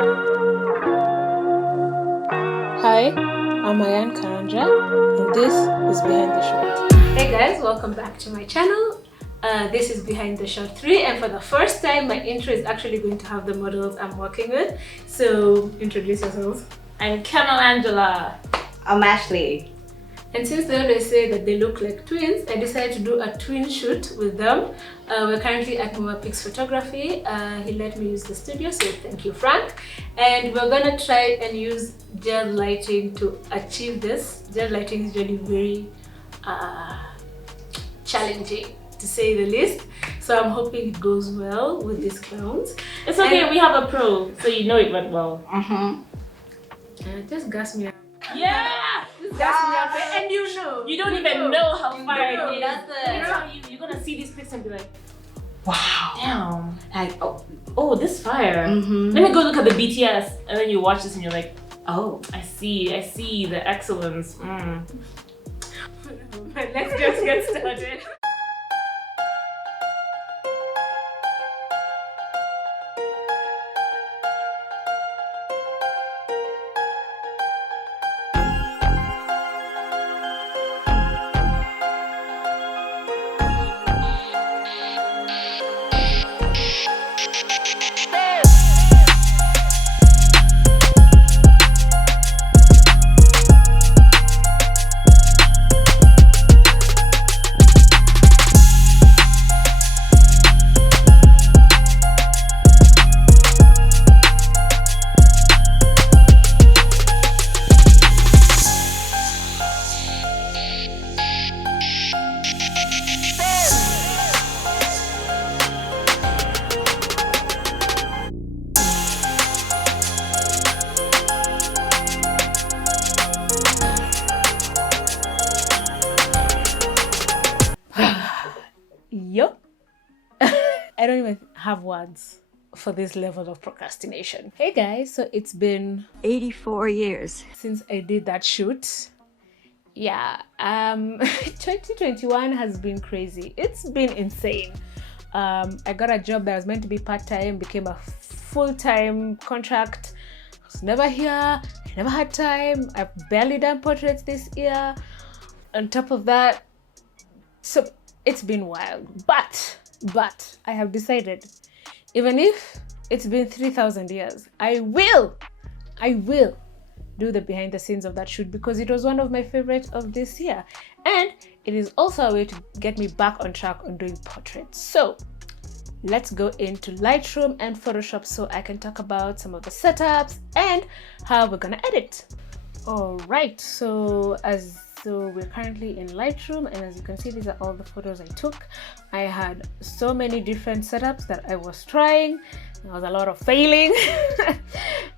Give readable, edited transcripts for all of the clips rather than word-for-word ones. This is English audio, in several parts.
Hi, I'm Ayan Karanja, and this is Behind the Shot. Hey guys, welcome back to my channel. This is Behind the Shot 3, and for the first time, my intro is actually going to have the models I'm working with. So, introduce yourselves. I'm Kemo Angela. I'm Ashley. And since they always say that they look like twins, I decided to do a twin shoot with them. We're currently at Pix Photography. He let me use the studio, so thank you, Frank. And we're gonna try and use gel lighting to achieve this. Gel lighting is really very challenging, to say the least. So I'm hoping it goes well with these clowns. It's okay, we have a pro, so you know it went well. Just gas me up. Yeah! Just gas me up. And you know. You don't even know how far it is. That's You're gonna see these pics and be like, wow. damn. Like, Oh, this fire. Mm-hmm. Let me go look at the BTS. And then you watch this and you're like, oh, I see the excellence. Let's just get started. Yup. I don't even have words for this level of procrastination. Hey guys, so it's been 84 years since I did that shoot. Yeah, 2021 has been crazy. It's been insane. I got a job that was meant to be part-time, became a full-time contract. I was never here, I never had time. I've barely done portraits this year. On top of that, so it's been wild, but I have decided, even if it's been 3,000 years, I will do the behind the scenes of that shoot because it was one of my favorites of this year, and it is also a way to get me back on track on doing portraits. So let's go into Lightroom and Photoshop so I can talk about some of the setups and how we're gonna edit. All right, so we're currently in Lightroom, and as you can see, these are all the photos I took. I had so many different setups that I was trying. There was a lot of failing.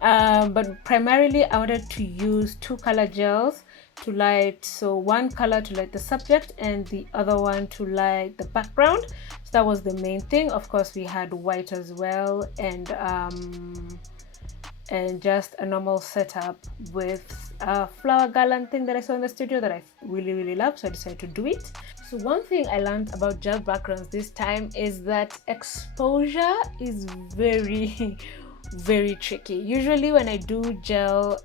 But primarily I wanted to use two color gels to light, so one color to light the subject and the other one to light the background. So that was the main thing. Of course, we had white as well, and just a normal setup with a flower garland thing that I saw in the studio that I really love, so I decided to do it. So one thing I learned about gel backgrounds this time is that exposure is very tricky. Usually when I do gel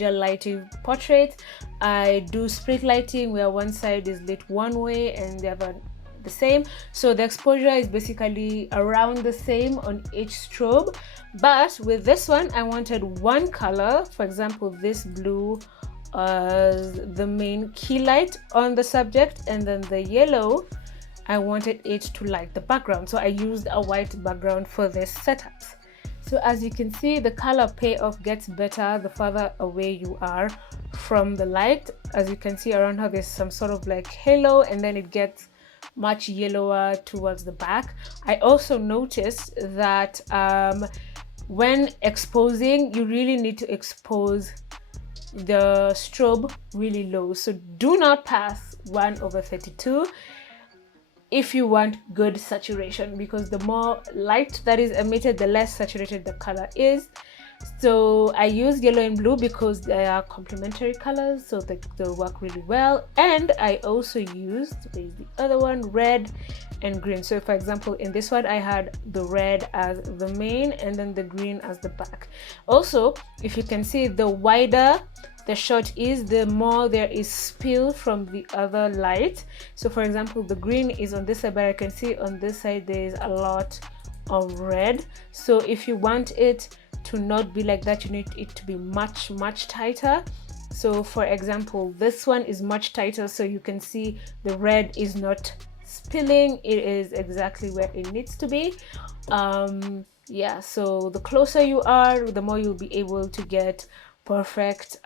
lighting portraits, I do split lighting where one side is lit one way and the other the same, so the exposure is basically around the same on each strobe. But with this one, I wanted one color, for example this blue, the main key light on the subject, and then the yellow I wanted it to light the background, so I used a white background for this setup. So as you can see, the color payoff gets better the further away you are from the light. As you can see around her, there's some sort of like halo, and then it gets much yellower towards the back. I also noticed that when exposing, you really need to expose the strobe really low, so do not pass 1/32 if you want good saturation, because the more light that is emitted, the less saturated the color is. So I used yellow and blue because they are complementary colors, so they'll work really well. And I also used, where's the other one, red and green. So for example, in this one I had the red as the main and then the green as the back. Also, if you can see, the wider the shot is, the more there is spill from the other light. So for example, the green is on this side, but I can see on this side there is a lot of red. So if you want it to not be like that, you need it to be much tighter. So for example, this one is much tighter, so you can see the red is not spilling, it is exactly where it needs to be. Yeah, so the closer you are, the more you'll be able to get perfect-ish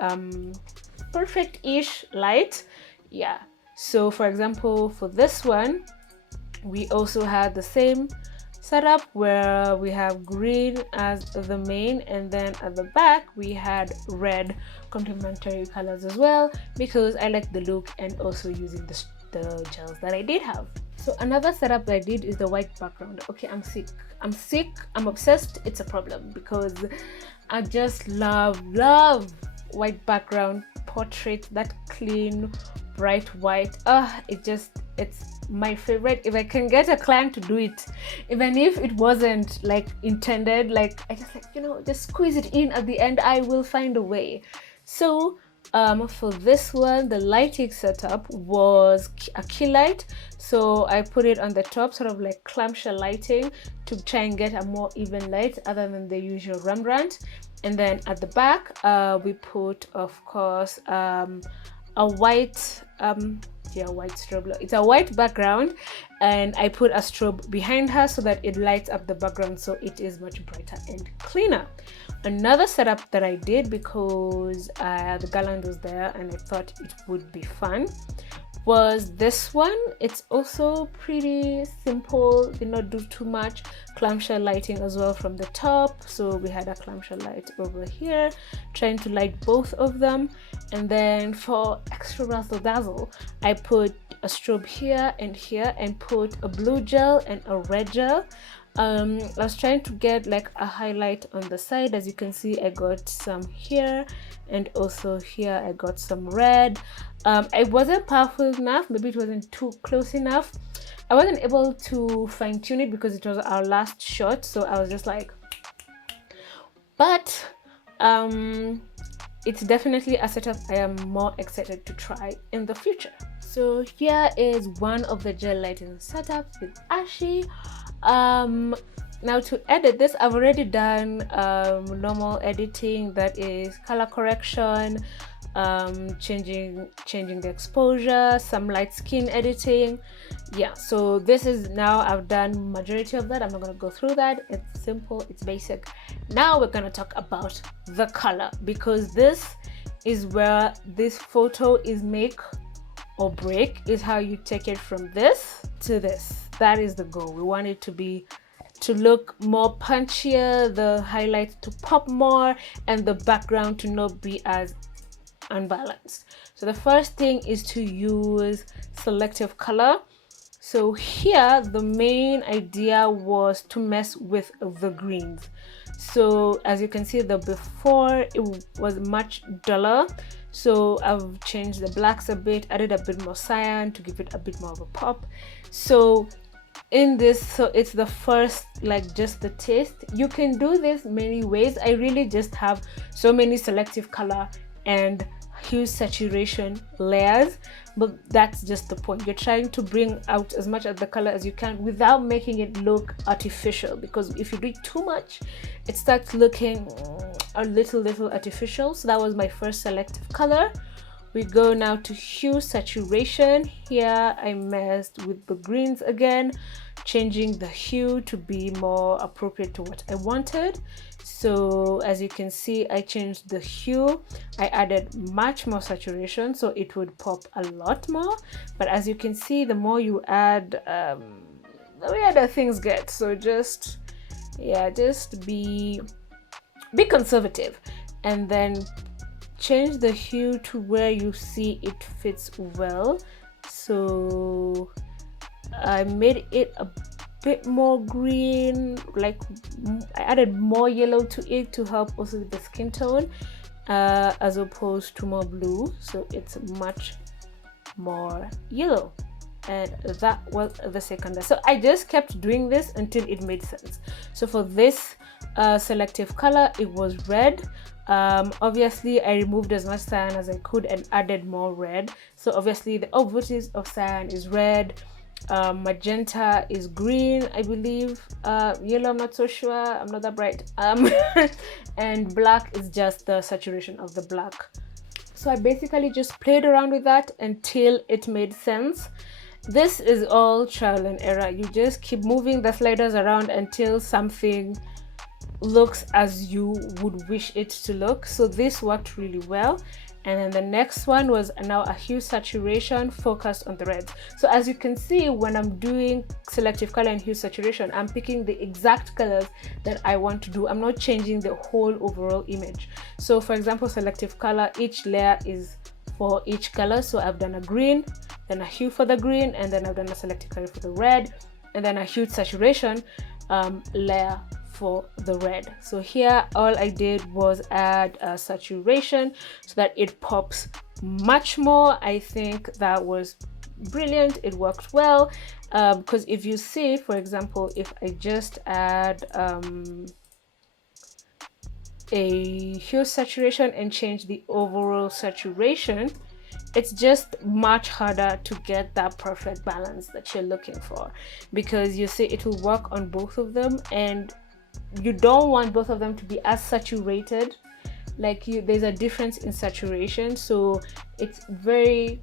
light. Yeah, so for example, for this one we also had the same setup where we have green as the main, and then at the back we had red complementary colors as well, because I like the look and also using the gels that I did have. So another setup that I did is the white background. Okay, I'm sick, I'm obsessed. It's a problem because I just love white background portrait, that clean bright white. It's my favorite. If I can get a client to do it, even if it wasn't like intended, like I just like, you know, just squeeze it in at the end, I will find a way. So for this one, the lighting setup was a key light, so I put it on the top, sort of like clamshell lighting, to try and get a more even light other than the usual Rembrandt. And then at the back we put, of course, a white white strobe. It's a white background, and I put a strobe behind her so that it lights up the background, so it is much brighter and cleaner. Another setup that I did, because the garland was there and I thought it would be fun, was this one. It's also pretty simple, did not do too much. Clamshell lighting as well from the top, so we had a clamshell light over here, trying to light both of them. And then for extra razzle dazzle, I put a strobe here and put a blue gel and a red gel. I was trying to get like a highlight on the side. As you can see, I got some here, and also here I got some red. I wasn't powerful enough, maybe it wasn't too close enough. I wasn't able to fine-tune it because it was our last shot, so I was just like, but it's definitely a setup I am more excited to try in the future. So here is one of the gel lighting setups with Ashie. Now to edit this, I've already done normal editing, that is color correction, changing the exposure, some light skin editing. Yeah, so this is now, I've done majority of that. I'm not going to go through that. It's simple, it's basic. Now we're going to talk about the color, because this is where this photo is make or break, is how you take it from this to this. That is the goal. We want it to look more punchier, the highlights to pop more, and the background to not be as unbalanced. So the first thing is to use selective color. So here the main idea was to mess with the greens. So as you can see, the before it was much duller, so I've changed the blacks a bit, added a bit more cyan to give it a bit more of a pop. So in this, so it's the first, like, just the taste. You can do this many ways. I really just have so many selective color and hue saturation layers, but that's just the point. You're trying to bring out as much of the color as you can without making it look artificial, because if you do it too much, it starts looking a little artificial. So that was my first selective color. We go now to hue saturation. Here I messed with the greens again, changing the hue to be more appropriate to what I wanted. So as you can see, I changed the hue. I added much more saturation, so it would pop a lot more. But as you can see, the more you add, the weirder things get. So just be conservative, and then change the hue to where you see it fits well. So I made it a bit more green, like I added more yellow to it to help also with the skin tone, as opposed to more blue, so it's much more yellow. And that was the second layer. So I just kept doing this until it made sense. So for this selective color, it was red. Obviously I removed as much cyan as I could and added more red. So obviously the opposite of cyan is red, magenta is green, I believe, yellow, I'm not so sure, I'm not that bright, and black is just the saturation of the black. So I basically just played around with that until it made sense. This is all trial and error. You just keep moving the sliders around until something looks as you would wish it to look. So this worked really well. And then the next one was now a hue saturation focused on the reds. So as you can see, when I'm doing selective color and hue saturation, I'm picking the exact colors that I want to do. I'm not changing the whole overall image. So for example, selective color, each layer is for each color. So I've done a green, then a hue for the green, and then I've done a selective color for the red, and then a hue saturation layer for the red. So here all I did was add a saturation so that it pops much more. I think that was brilliant. It worked well, because if you see, for example, if I just add a hue saturation and change the overall saturation, it's just much harder to get that perfect balance that you're looking for, because you see it will work on both of them, and you don't want both of them to be as saturated. Like there's a difference in saturation, so it's very,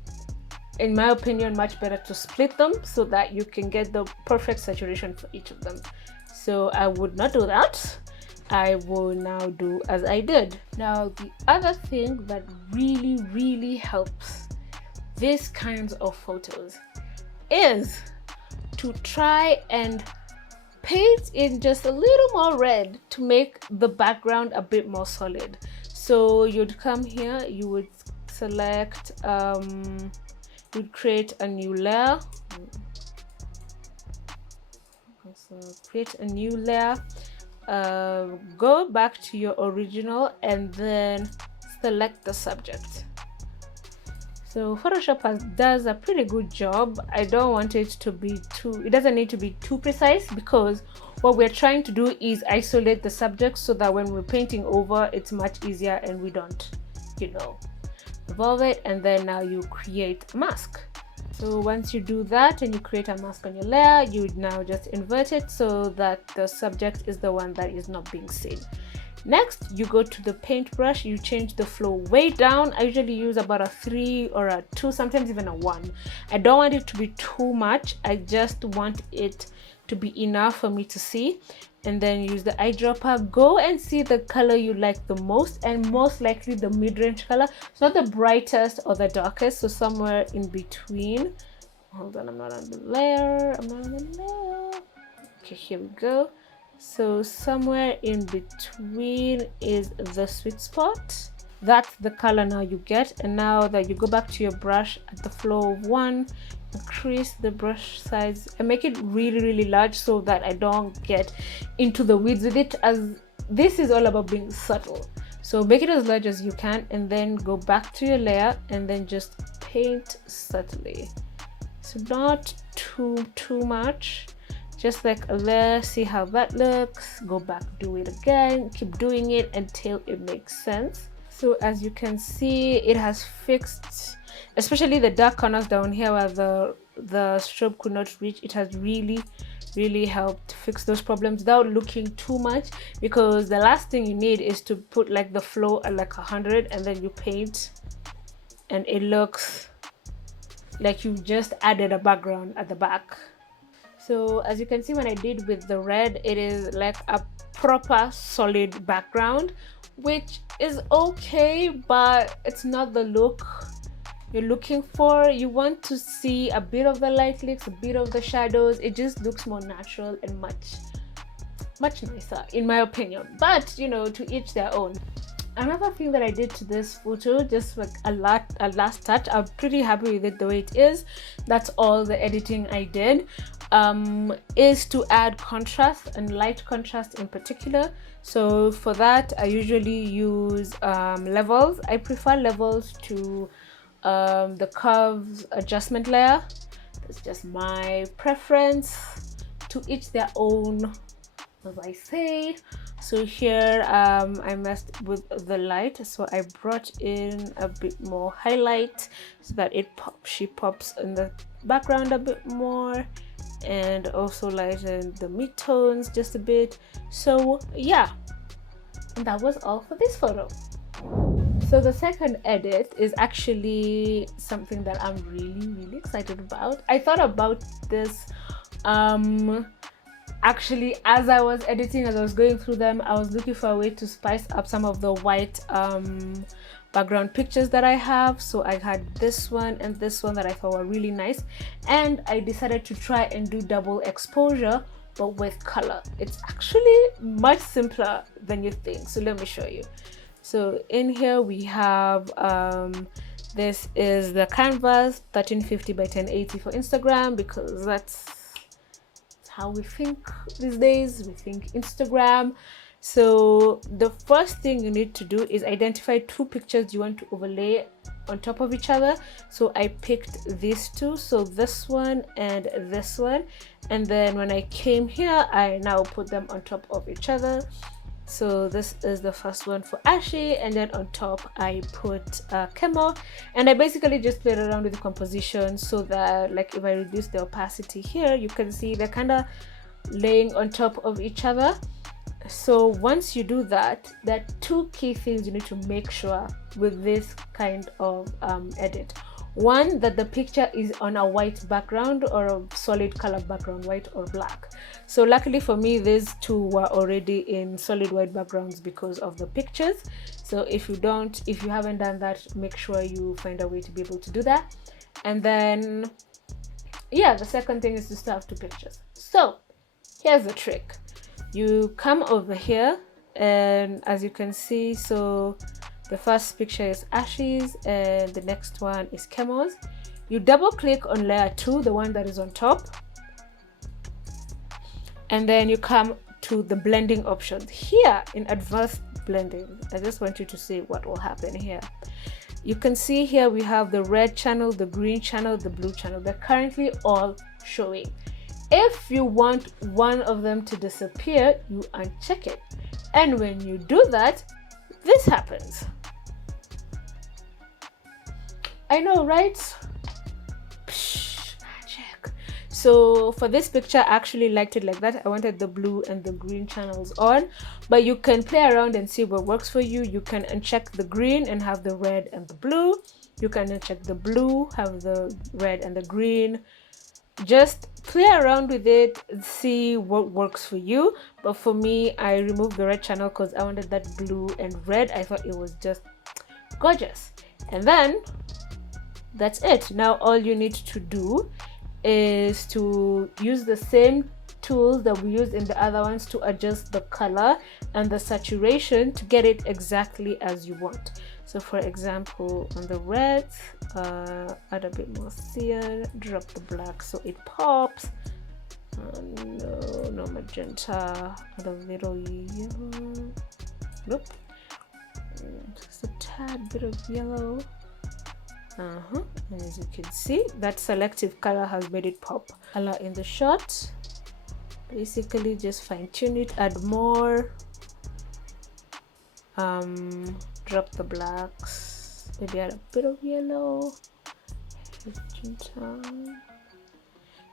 in my opinion, much better to split them so that you can get the perfect saturation for each of them. So I would not do that. I will now do as I did. Now the other thing that really helps these kinds of photos is to try and paint in just a little more red to make the background a bit more solid. So you'd come here, you would select, you'd create a new layer. So create a new layer, go back to your original and then select the subject. So Photoshop does a pretty good job. I don't want it to be it doesn't need to be too precise, because what we're trying to do is isolate the subject so that when we're painting over, it's much easier and we don't, revolve it. And then now you create a mask. So once you do that and you create a mask on your layer, you would now just invert it so that the subject is the one that is not being seen. Next, you go to the paintbrush, you change the flow way down. I usually use about a 3 or a 2, sometimes even a 1. I don't want it to be too much. I just want it to be enough for me to see. And then use the eyedropper. Go and see the color you like the most, and most likely the mid-range color. It's not the brightest or the darkest, so somewhere in between. Hold on, I'm not on the layer. Okay, here we go. So somewhere in between is the sweet spot. That's the color now you get. And now that you go back to your brush at the flow of 1, increase the brush size and make it really large so that I don't get into the weeds with it, as this is all about being subtle. So make it as large as you can, and then go back to your layer and then just paint subtly. So not too much, just like a layer. See how that looks, go back, do it again, keep doing it until it makes sense. So as you can see, it has fixed, especially the dark corners down here where the strobe could not reach. It has really helped fix those problems without looking too much, because the last thing you need is to put like the flow at like 100 and then you paint and it looks like you just added a background at the back. So as you can see, when I did with the red, it is like a proper solid background, which is okay, but it's not the look you're looking for. You want to see a bit of the light leaks, a bit of the shadows. It just looks more natural and much nicer in my opinion, but to each their own. Another thing that I did to this photo, just like a last touch, I'm pretty happy with it the way it is. That's all the editing I did. is to add contrast and light contrast in particular. So for that, I usually use levels. I prefer levels to the curves adjustment layer. That's just my preference. To each their own, as I say. So here I messed with the light, so I brought in a bit more highlight so that she pops in the background a bit more, and also lighten the mid-tones just a bit. So yeah, and that was all for this photo. So the second edit is actually something that I'm really excited about. I thought about this actually as I was editing, as I was going through them. I was looking for a way to spice up some of the white background pictures that I have. So I had this one and this one that I thought were really nice, and I decided to try and do double exposure but with color. It's actually much simpler than you think, so let me show you. So in here we have this is the canvas 1350 by 1080 for Instagram, because that's how we think these days. We think Instagram. So the first thing you need to do is identify two pictures you want to overlay on top of each other. So I picked these two, so this one and this one, and then when I came here I now put them on top of each other. So this is the first one for Ashie, and then on top I put Kemo, and I basically just played around with the composition so that, like, if I reduce the opacity here, you can see they're kind of laying on top of each other. So once you do that, there are two key things you need to make sure with this kind of edit. One, that the picture is on a white background or a solid color background, white or black. So luckily for me, these two were already in solid white backgrounds because of the pictures. So if you haven't done that, make sure you find a way to be able to do that. And then yeah, the second thing is to still have two pictures. So here's the trick. You come over here, and as you can see, so the first picture is Ashie's and the next one is Kemo's. You double click on layer 2, the one that is on top, and then you come to the blending options. Here in advanced blending, I just want you to see what will happen here. You can see here we have the red channel, the green channel, the blue channel. They're currently all showing. If you want one of them to disappear, you uncheck it, and when you do that, this happens. I know, right? Psh, magic. So for this picture, I actually liked it like that. I wanted the blue and the green channels on, but you can play around and see what works for you. You can uncheck the green and have the red and the blue. You can uncheck the blue, have the red and the green. Just play around with it, see what works for you. But for me, I removed the red channel because I wanted that blue and red. I thought it was just gorgeous. And then that's it. Now all you need to do is to use the same tools that we used in the other ones to adjust the color and the saturation to get it exactly as you want. So for example, on the reds, add a bit more cyan, drop the black so it pops. No magenta, add a little yellow. Nope. Just a tad bit of yellow. And as you can see, that selective color has made it pop. Color in the shot. Basically just fine tune it, add more. Drop the blacks, maybe add a bit of yellow.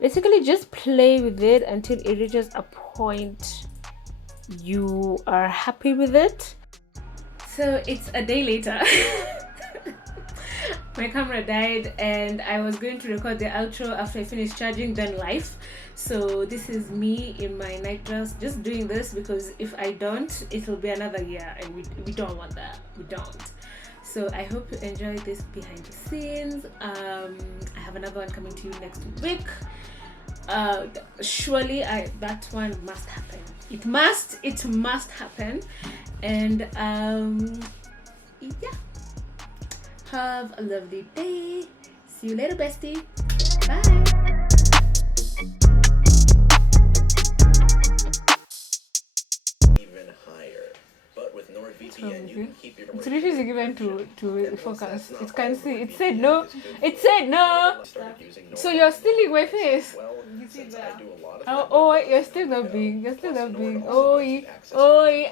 Basically just play with it until it reaches a point you are happy with it. So it's a day later. My camera died and I was going to record the outro after I finished charging, then live. So this is me in my night dress just doing this, because if I don't, it'll be another year and we don't want that. We don't. So I hope you enjoyed this behind the scenes. I have another one coming to you next week. Surely that one must happen. It must happen. And yeah. Have a lovely day. See you later, bestie. Bye. higher. But with wrong NordVPN, with you you? can keep your It's duration refusing even higher. to And once focus. that's It not can all see. It NordVPN said no. is good It for, said no. I started using So you're stealing my NordVPN face. well, You see since that? I do a lot of Oh, my oh, web you're browsing still on the not go. being. You're still Plus, not Nord being. also lets Oi, you access oi.